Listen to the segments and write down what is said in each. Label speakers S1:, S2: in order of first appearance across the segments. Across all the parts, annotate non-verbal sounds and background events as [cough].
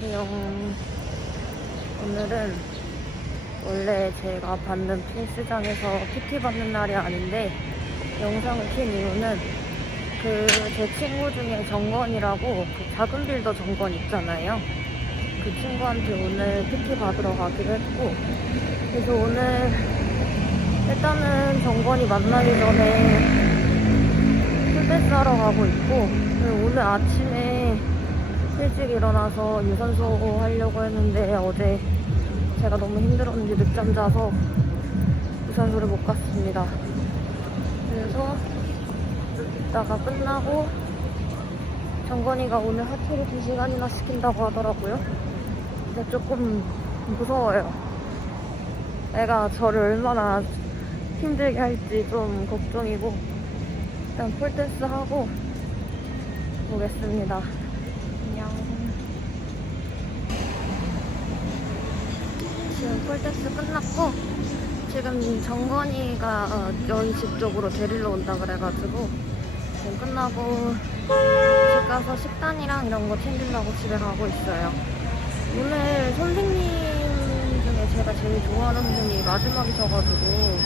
S1: 안녕하세요. 오늘은 원래 제가 받는 헬스장에서 PT 받는 날이 아닌데 영상을 킨 이유는 그 제 친구 중에 정건이라고 그 작은 빌더 정건 있잖아요. 그 친구한테 오늘 PT 받으러 가기로 했고 그래서 오늘 일단은 정건이 만나기 전에 풀댄스 하러 가고 있고 오늘 아침에 일찍 일어나서 유산소 하려고 했는데 어제 제가 너무 힘들었는지 늦잠 자서 유산소를 못 갔습니다. 그래서 이따가 끝나고 정건이가 오늘 하체를 2시간이나 시킨다고 하더라고요. 근데 조금 무서워요. 애가 저를 얼마나 힘들게 할지 좀 걱정이고 일단 폴댄스 하고 보겠습니다. 지금 폴댄스 끝났고 지금 정건이가 어, 저희 집 쪽으로 데리러 온다 그래가지고 지금 끝나고 집 가서 식단이랑 이런 거 챙기려고 집에 가고 있어요. 오늘 선생님 중에 제가 제일 좋아하는 분이 마지막이셔가지고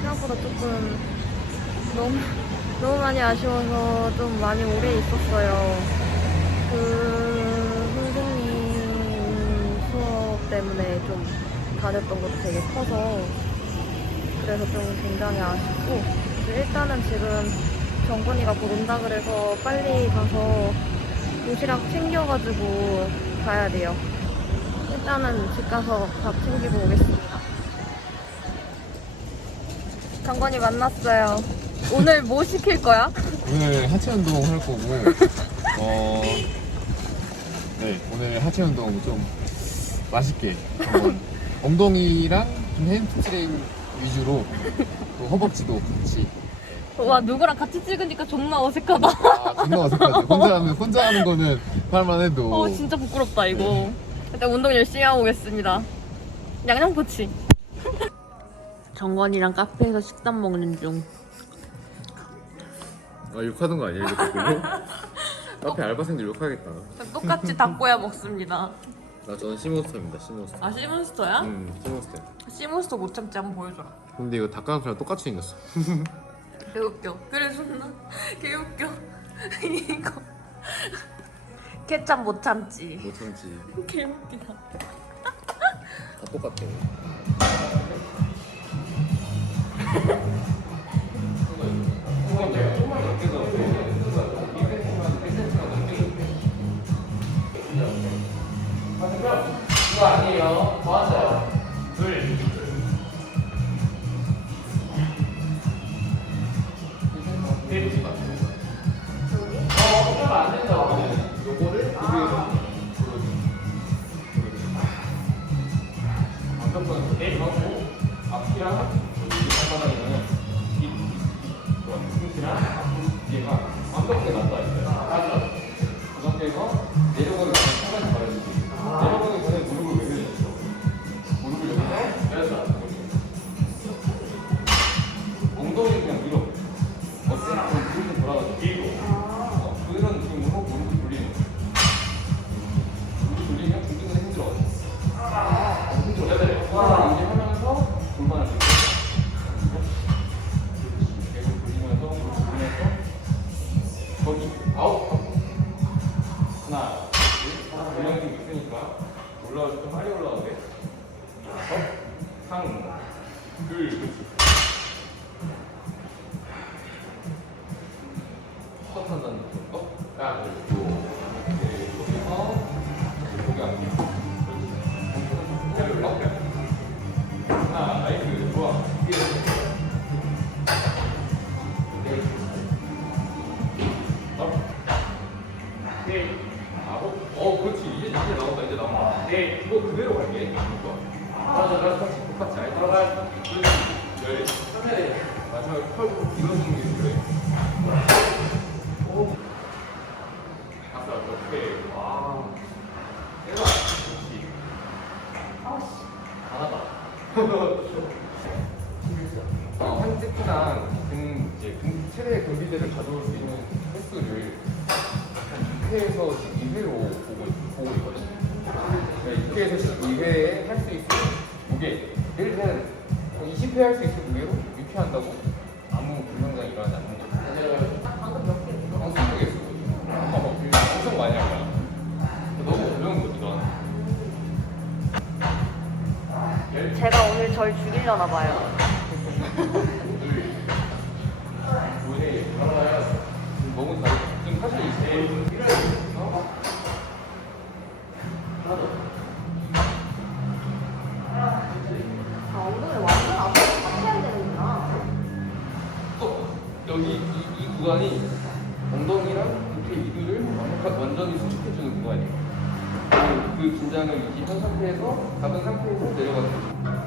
S1: 생각보다 조금 너무 너무 많이 아쉬워서 좀 많이 오래 있었어요. 그 선생님 수업 때문에 좀 다녔던 것도 되게 커서 그래서 좀 굉장히 아쉽고 일단은 지금 정근이가 곧 온다 그래서 빨리 가서 도시락 챙겨가지고 가야 돼요. 일단은 집 가서 밥 챙기고 오겠습니다. 정건이 만났어요. 오늘 뭐 시킬 거야?
S2: 오늘 하체 운동 할 거고 [laughs] 어, 네 오늘 하체 운동 좀 맛있게 한번 엉덩이랑 좀 햄스트링 위주로 또 허벅지도 같이
S1: 와 누구랑 같이 찍으니까 존나 어색하다.
S2: 아 존나 어색하죠 혼자 하면 혼자 하는 거는 할만 해도
S1: 어 진짜 부끄럽다 이거. 일단 운동 열심히 하고 오겠습니다. 양양포치. 정건이랑 카페에서 식단 먹는 중.
S2: 아 욕하는 거 아니야 이거 [laughs] 카페 알바생들 욕하겠다
S1: 똑같이 닭고야 먹습니다.
S2: 나 저는 시몬스터입니다 시몬스터
S1: 아 시몬스터야?
S2: 음 시몬스터
S1: 시몬스터 못 참지 한번 보여줘라.
S2: 근데 이거 닭가슴살 똑같이 생겼어 [laughs]
S1: 개웃겨. 그래 존나 [laughs] 개웃겨. [laughs] 이거 케찹 못 참지.
S2: 못 참지
S1: 개웃기다.
S2: 다 똑같아
S3: 이거 아니에요. 맞아요. 하나 둘 영향이 좀 있으니까 올라올 때 좀 빨리 올라가도 돼 다섯 상둘 이제, 이제 나온다, 이제 나온다. 네. 이거 그대로 갈게. 이거. 맞아, 나랑 같이 똑같이. 알 따라가. 열. 마지막에 털고 밀어주는 게 그래. 오. 아싸, 오케이. 와. 내가. 그렇지. 아씨. 잘하다. [laughs] 어, 한제트랑 등, 이제 등, 체내 근비대를 가져올 수 있는 횟수를 6회에서 2회로 보고, 있- 보고 있거든요. 네, 6회에서 12회에 할 수 있을 무게. 예를 들면 20회 할 수 있을 무게로 6회 한다고 아무 불명상이 일어나지 않는 거죠. 네, 네, 네.
S1: 아, 방금 몇개 물어?
S3: 방송 속에 엄청 많이 할 거야. 너무 어려운 거지, 넌.
S1: 제가 오늘 절 죽이려나 봐요. [laughs]
S3: 오늘 너무 잘했어.
S1: 아, 엉덩이 완전 앞으로 탁해야 되는구나.
S3: 또 여기 이, 구간이 엉덩이랑 밑에 이두를 완전히 수축해주는 구간이에요. 그, 그- 긴장을 유지한 상태에서 잡은 상태에서 내려가는 거죠.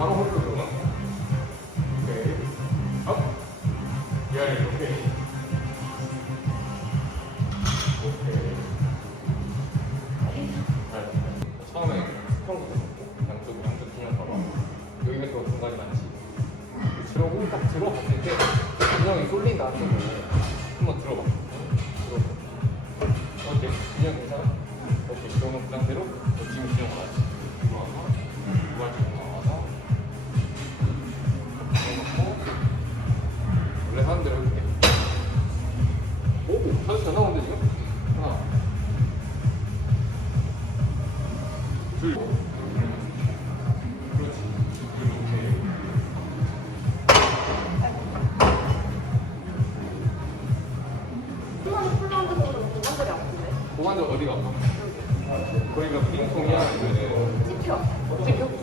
S3: 바로 홀로 들어가. 오케이. 업. 야, 오케이. 오케이. 잘. 처음에 스프롱부터 잡고 양쪽 양쪽 중간 봐봐. 여기가 또 중간이 많지. 그러고 딱 들어갔을 때. Obrigado.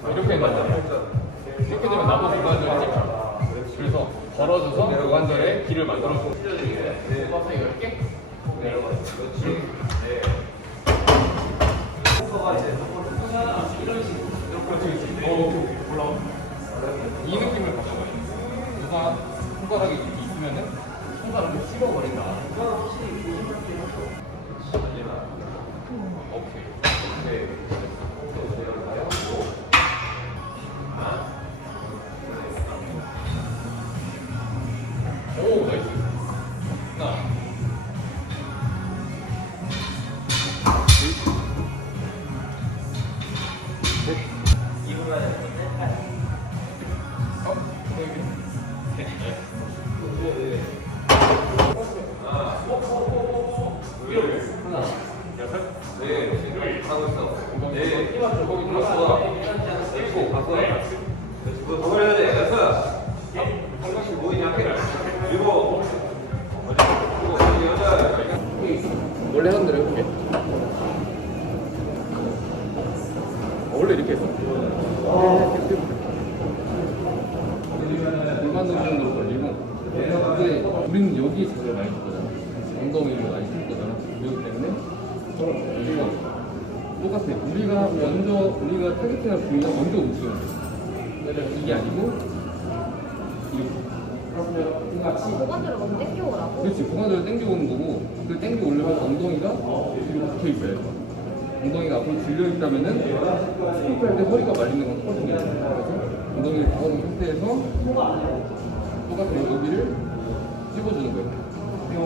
S3: 뭐 이렇게 해가지고 이렇게 되면 나머지 관절이 찝혀. 그래서 벌어줘서 그 관절에 길을 만들어주고 뽑아서 10개 내려가요.
S4: 그렇지. 이 느낌을 가져가요. 누가 손가락이 있으면은 손가락을 씹어버린다. 아, 오케이. 네. 원래 하는 대로 해볼게. 어, 원래 이렇게. 근데 우리는 여기 자세를 많이 쓰거든. 엉덩이를 많이 쓸 거잖아. 그렇기 때문에 우리가 똑같아. 우리가 먼저 우리가 타겟팅할 부위가 먼저 움직여야 돼. 이게 아니고 이렇게.
S1: 고관절을 먼저 땡겨오라고?
S3: 그렇지 고관절을 당겨오는 거고 그 당겨 올려면 엉덩이가 뒤로 있어야 돼 엉덩이가 앞으로 들려 있다면은 스쿼트 할때 허리가 말리는 건 똑같은 게 그래서 엉덩이를 박아놓은 상태에서 똑같은 여기를 찝어주는 거예요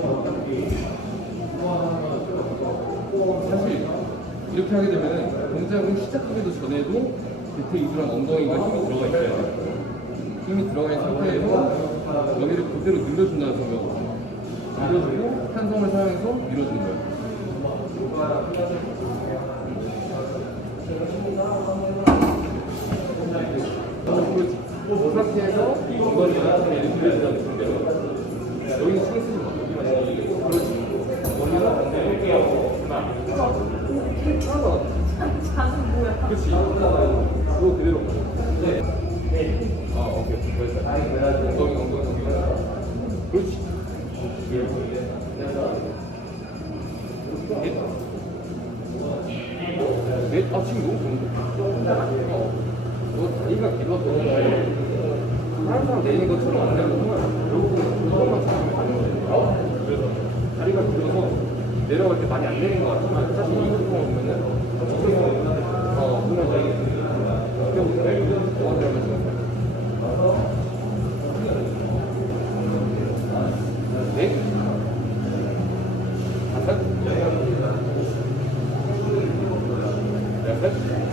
S3: 사실 이렇게 하게 되면은 동작을 시작하기도 전에도 밑에 이두랑 엉덩이가 힘이 들어가 있어야 돼 힘이 들어가 있는 상태에서 여기를 그대로 늘려준다는 생각으로 밀어주고 탄성을 사용해서 밀어주는 거예요. 그렇지. 그 상태에서 중간중간 얘를 늘려준다는 생각으로 여기는 넷? 아, 지금 너무 좋은데? 어. 너 다리가 길어서 사람 내는 것처럼 안 되고 이것만 잡으면 되는 거예요. 그래서 다리가 길어서 내려갈 때 많이 안 내린 것 같지만 사실 이 보면은 어, 보면 되게 어떻게 보면 도와드리면서 넷, 다섯, 여섯, 열.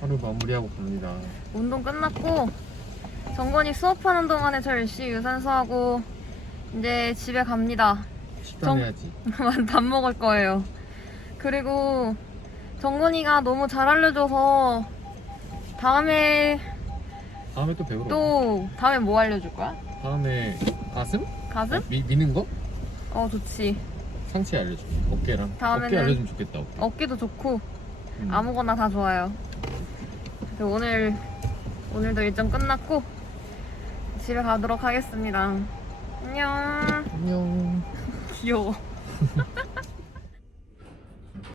S3: 하루 마무리하고 갑니다.
S1: 운동 끝났고 정건이 수업하는 동안에 저 열심히 유산소하고 이제 집에 갑니다.
S3: 식단해야지. [laughs]
S1: 밥 먹을 거예요. 그리고 정건이가 너무 잘 알려줘서 다음에
S3: 다음에 또 배우러. 가.
S1: 또 다음에 뭐 알려줄 거야?
S3: 다음에 가슴?
S1: 가슴?
S3: 미, 미는 거?
S1: 어 좋지.
S3: 상체 알려줘. 어깨랑.
S1: 다음에는-
S3: 어깨 알려주면 좋겠다. 어깨.
S1: 어깨도 좋고
S3: 음.
S1: 아무거나 다 좋아요. 오늘 오늘도 일정 끝났고 집에 가도록 하겠습니다. 안녕.
S3: 안녕. [laughs]
S1: 귀여워. [laughs]